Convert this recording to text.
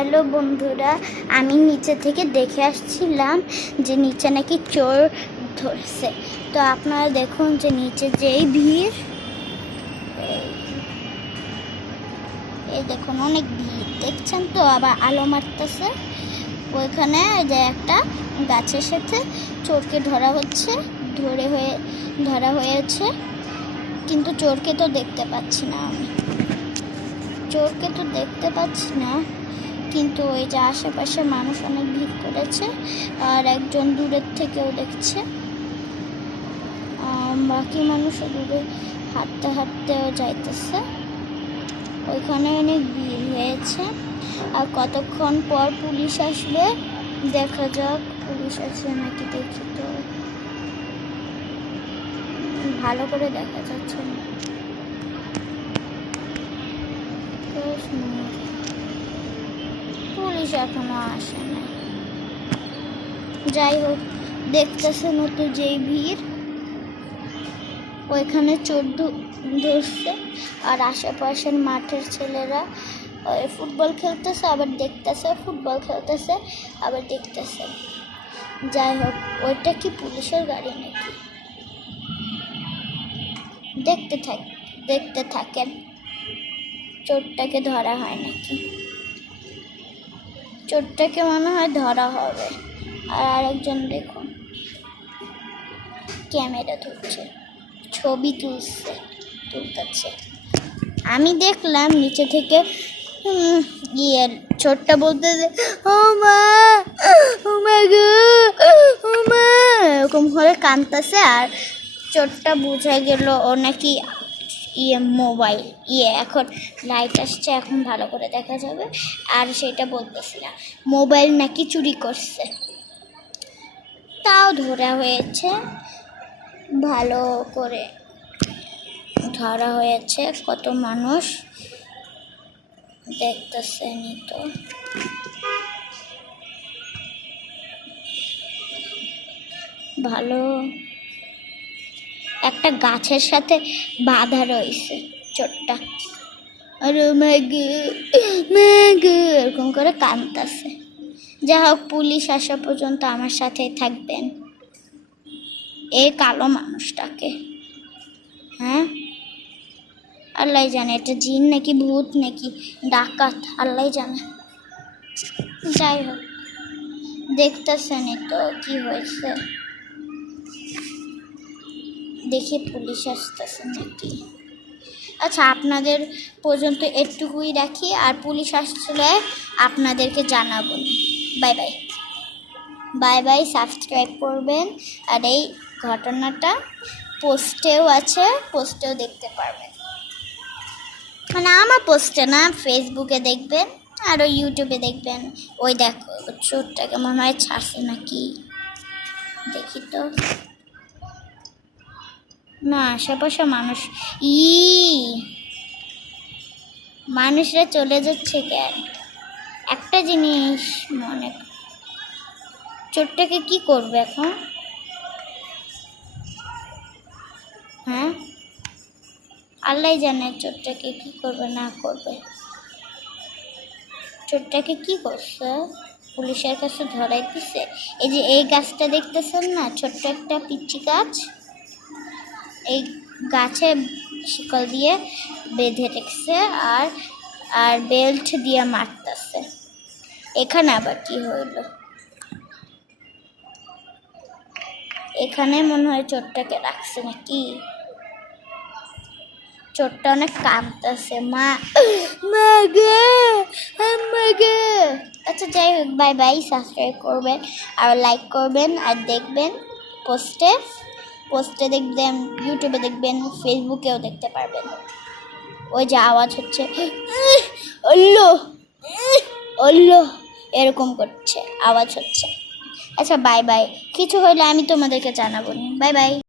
Hello বন্ধুরা, আমি নিচে থেকে দেখে আসছিলাম যে নিচে নাকি চোর ধরছে। তো আপনারা দেখুন যে নিচে যেই ভিড়, এই দেখুন অনেক ভিড় দেখছেন তো। আবার আলো মারতেছে ওইখানে, যে একটা গাছের সাথে চোরকে ধরা হয়েছে, কিন্তু চোরকে তো দেখতে পাচ্ছি না কিন্তু ওই যে আশেপাশে মানুষ অনেক ভিড় করেছে, আর একজন দূরের থেকেও দেখছে, বাকি মানুষও দূরে হাঁটতেও যাইতেছে। ওইখানে অনেক ভিড় হয়েছে, আর কতক্ষণ পর পুলিশ আসবে দেখা যাক। পুলিশ আসবে নাকি দেখি তো, ভালো করে দেখা যাচ্ছে না। পুলিশ এখনো আসে না। যাই হোক, দেখতেছে মতো যেই ভিড়, ওইখানে চোর ধরছে, আর আশেপাশের মাঠের ছেলেরা ফুটবল খেলতেছে আবার দেখতেছে, যাই হোক, ওইটা কি পুলিশের গাড়ি নাকি? দেখতে থাকেন চোরটাকে ধরা হয় নাকি। চোরটাকে মনে হয় ধরা হবে। আর আরেকজন দেখুন ক্যামেরা ধরছে, ছবি তুলতেছে। আমি দেখলাম নিচে থেকে চোরটা বলতে ও মা গো, ও মা এরকম করে কাঁদতেছে। আর চোরটা বুঝে গেল ও নাকি মোবাইল এখন লাইট আসছে, এখন ভালো করে দেখা যাবে। আর সেটা বলতেছি না, মোবাইল নাকি চুরি করছে, তাও ধরা হয়েছে, ভালো করে ধরা হয়েছে। কত মানুষ দেখতেছেনি তো। ভালো একটা গাছের সাথে বাঁধা রয়েছে চোরটা, আর এরকম করে কাঁদতেছে। যাই হোক, পুলিশ আসা পর্যন্ত আমার সাথেই থাকবেন। এই কালো মানুষটাকে, হ্যাঁ, আল্লাহ জানে এটা জিন নাকি ভূত নাকি ডাকাত, আল্লাহ জানে। যাই হোক, দেখতেছেনি তো কি হয়েছে, দেখি পুলিশ আসতেছে নাকি। আচ্ছা, আপনাদের পর্যন্ত এটুকুই রাখি, আর পুলিশ আসলে আপনাদেরকে জানাবো। বাই বাই, সাবস্ক্রাইব করবেন। আর এই ঘটনাটা পোস্টেও আছে, পোস্টেও দেখতে পারবেন, মানে আমার পোস্টে না, ফেসবুকে দেখবেন আর ওই ইউটিউবে দেখবেন। ওই দেখো চোরটাকে মনে হয় ছাড়ছে নাকি, দেখি তো। না, আশেপাশে মানুষরা চলে যাচ্ছে কেন? একটা জিনিস মনে, চোরটাকে কি করবে এখন? হ্যাঁ, আল্লাহ জানে চোরটাকে কি করবে না করবে। চোরটাকে কি করছে, পুলিশের কাছে ধরাইতেছে। এই যে এই গাছটা দেখতেছেন না, ছোট্ট একটা পিচ্চি গাছ, এই গাছে শিকল দিয়ে বেঁধে রেখেছে, আর বেল্ট দিয়ে মারতেছে। এখানে আবার কি হইলো? এখানে মনে হয় চোরটাকে রাখছে নাকি। চোরটা অনেক কাঁদতেছে, মা গো। আচ্ছা, যাই হোক, বাই বাই, সাবস্ক্রাইব করবেন আর লাইক করবেন, আর দেখবেন পোস্টে দেখবেন, ইউটিউবে দেখবেন, ফেসবুকেও দেখতে পারবেন। ওই যে আওয়াজ হচ্ছে অল্লো এরকম করছে, আওয়াজ হচ্ছে। আচ্ছা, বাই বাই, কিছু হলে আমি তোমাদেরকে জানাবো। Bye bye.